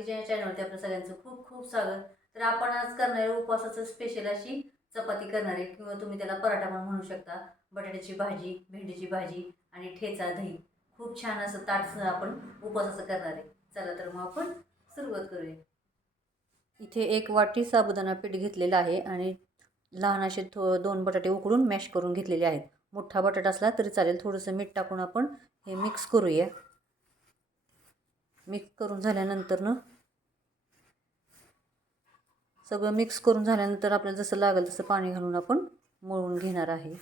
Kitchen या चॅनलवरती आपल्या सगळ्यांचं खूप खूप स्वागत. तर आपण आज करणारे उपवासाचं स्पेशल अशी चपाती करणारे किंवा तुम्ही त्याला पराठा पण म्हणू शकता. बटाट्याची भाजी भेंडीची भाजी आणि ठेचा दही. खूप छान असं ताटसं आपण उपवासाचं करणार आहे. चला तर मग आपण सुरुवात करूया. इथे एक वाटी साबुदाणा पीठ घेतलेलं आहे आणि लहान असे थो दोन बटाटे उकडून मॅश करून घेतलेले आहेत. मोठा बटाटा असला तरी चालेल थोडंसं मीठ टाकून आपण हे मिक्स करूया. मिक्स करून झाल्यानंतर ना सगळं मिक्स करून झाल्यानंतर आपल्याला जसं लागेल तसं पाणी घालून आपण मळून घेणार आहे.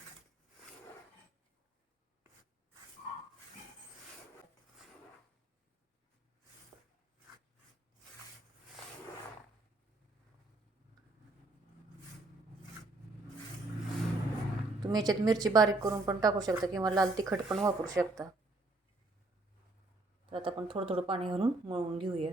तुम्ही याच्यात मिरची बारीक करून पण टाकू शकता किंवा लाल तिखट पण वापरू शकता. तर आता आपण थोडं थोडं पाणी घालून मळून घेऊया.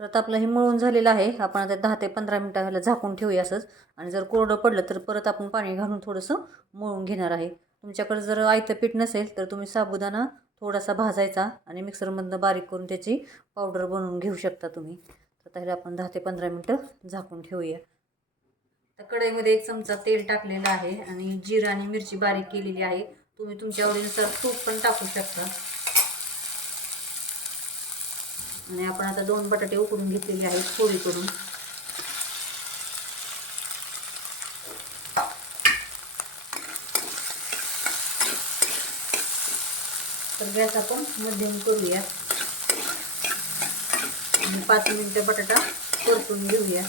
तर आता आपलं हे मळून झालेलं आहे. आपण आता दहा ते पंधरा मिनटं ह्याला झाकून ठेवूया असंच. आणि जर कोरडं पडलं तर परत आपण पाणी घालून थोडंसं मळून घेणार आहे. तुमच्याकडे जर आयतं पीठ नसेल तर तुम्ही साबुदाणा थोडासा भाजायचा आणि मिक्सरमधनं बारीक करून त्याची पावडर बनवून घेऊ शकता तुम्ही. तर आता ह्याला आपण दहा ते पंधरा मिनटं झाकून ठेवूया. तर कढईमध्ये एक चमचा तेल टाकलेलं आहे आणि जिरा आणि मिरची बारीक केलेली आहे. तुम्ही तुमच्या आवडीनुसार तूप पण टाकू शकता. आणि आपण आता दोन बटाटे उकडून घेतलेले आहेत फोडी करून तर गॅस आपण मध्यम करूया. आणि पाच मिनटं बटाटा परतून घेऊया.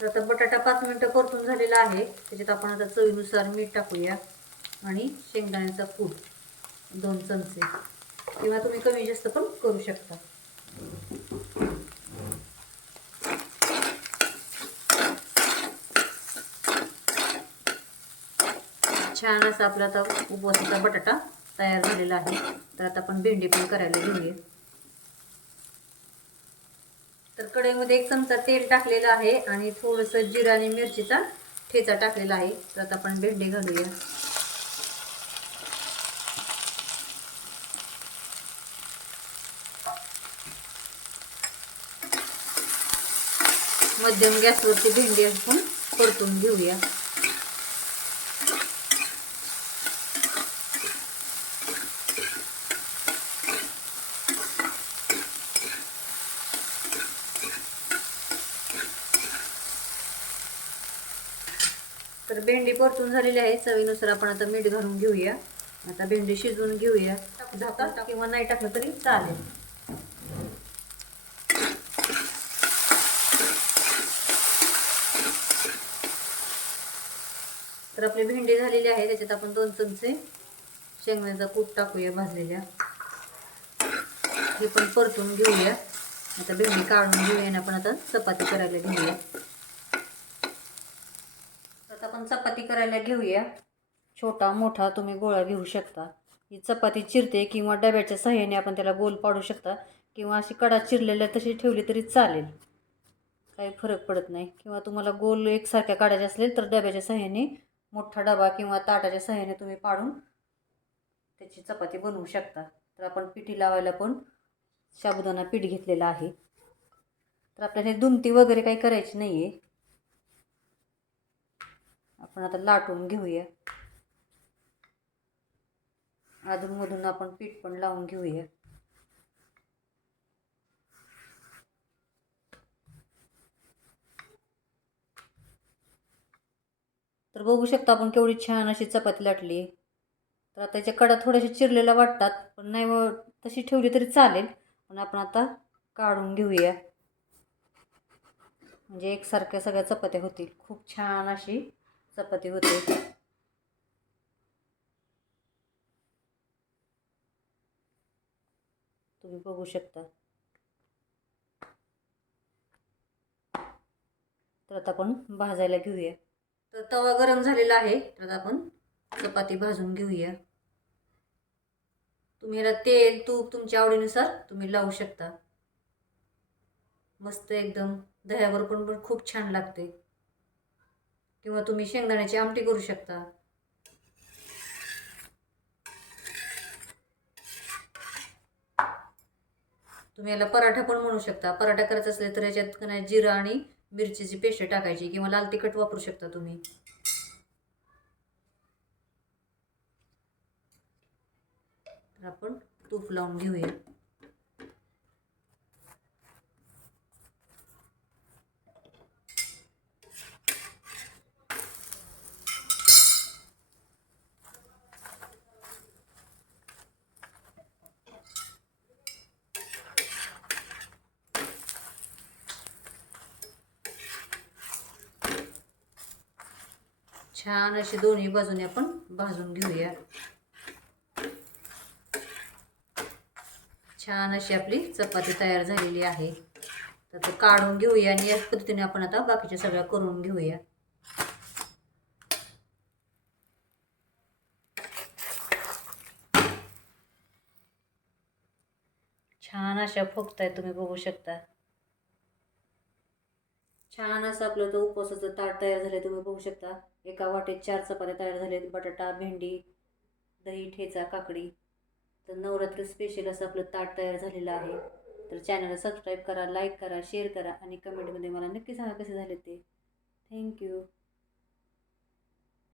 तर आता बटाटा पाच मिनटं परतून झालेला आहे. त्याच्यात आपण आता चवीनुसार मीठ टाकूया आणि शेंगदाण्याचा कूट दोन चमचे. किंवा तुम्ही कमी जास्त पण करू शकता. छान असा आपला आता उपवासाचा बटाटा तयार झालेला आहे. तर आता आपण भेंडी पण करायला घेऊया. तर कढईमध्ये एक चमचा तेल टाकलेलं आहे आणि थोडंसं जिरा आणि मिरचीचा ठेचा टाकलेला आहे. तर आता आपण भेंडी घालूया. मध्यम गॅसवरती भेंडी आपण परतून घेऊया. तर भेंडी परतून झालेली आहे. चवीनुसार आपण आता मीठ घालून घेऊया. आता भेंडी शिजवून घेऊया. झाका किंवा नाही टाकलं तरी चालेल. तर आपली भेंडी झालेली आहे. त्याच्यात आपण दोन चमचे शेंगण्याचा कूट टाकूया भाजलेल्या. हे पण परतून घेऊया. आता भेंडी काढून घेऊया आणि आपण आता चपाती करायला घेऊया. आपण चपाती करायला घेऊया. छोटा मोठा तुम्ही गोळा घेऊ शकता. ही चपाती चिरते किंवा डब्याच्या सहाय्याने आपण त्याला गोल पाडू शकता किंवा अशी कडा चिरलेल्या तशी ठेवली तरी चालेल. काही फरक पडत नाही. किंवा तुम्हाला गोल एकसारख्या काढायचे असेल तर डब्याच्या सहाय्याने मोठा डबा किंवा ताटाच्या सहाय्याने तुम्ही पाडून त्याची चपाती बनवू शकता. तर आपण पिठी लावायला पण साबुदाणा पीठ घेतलेला आहे. तर आपल्याला दुमती वगैरे काही करायची नाही आहे आपण आता लाटून घेऊया. अधूनमधून आपण पीठ पण लावून घेऊया. तर बघू शकता आपण केवढी छान अशी चपाती लाटली. तर आता याच्या कडा थोड्याशा चिरलेल्या वाटतात पण नाही व तशी ठेवली तरी चालेल. पण आपण आता काढून घेऊया. म्हणजे एकसारख्या सगळ्या चपात्या होतील. खूप छान अशी चपाती होते. तुम्ही बघू शकता. तर आता आपण भाजायला घेऊया. तर तवा गरम झालेला आहे. तर आता आपण चपाती भाजून घेऊया. तुम्ही याला तेल तूप तुमच्या आवडीनुसार तुम्ही लावू शकता. मस्त एकदम. दह्यावर पण पण खूप छान लागते. किंवा तुम्ही शेंगदाण्याची आमटी करू शकता. तुम्ही याला पराठा पण म्हणू शकता. पराठा करायचा असले तर याच्यात नाही जिरा आणि मिरचीची पेस्ट टाकायची किंवा लाल तिखट वापरू शकता तुम्ही. तर आपण तूप लावून घेऊया. छान अशी दोन्ही बाजूने आपण भाजून घेऊया. छान अशी आपली चपाती तयार झालेली आहे. तर काढून घेऊया आणि याच पद्धतीने आपण आता बाकीच्या सगळ्या करून घेऊया. छान अशा फुगताय तुम्ही बघू शकता. छान असं आपलं तो उपवासाचं ताट तयार झालं तुम्ही बघू शकता. एका वाटेत चार चपात्या तयार झालेत बटाटा भेंडी दही ठेचा काकडी. तर नवरात्री स्पेशल असं आपलं ताट तयार झालेलं आहे. तर चॅनलला सबस्क्राईब करा लाईक करा शेअर करा आणि कमेंटमध्ये मला नक्की सांगा कसे झाले ते. थँक्यू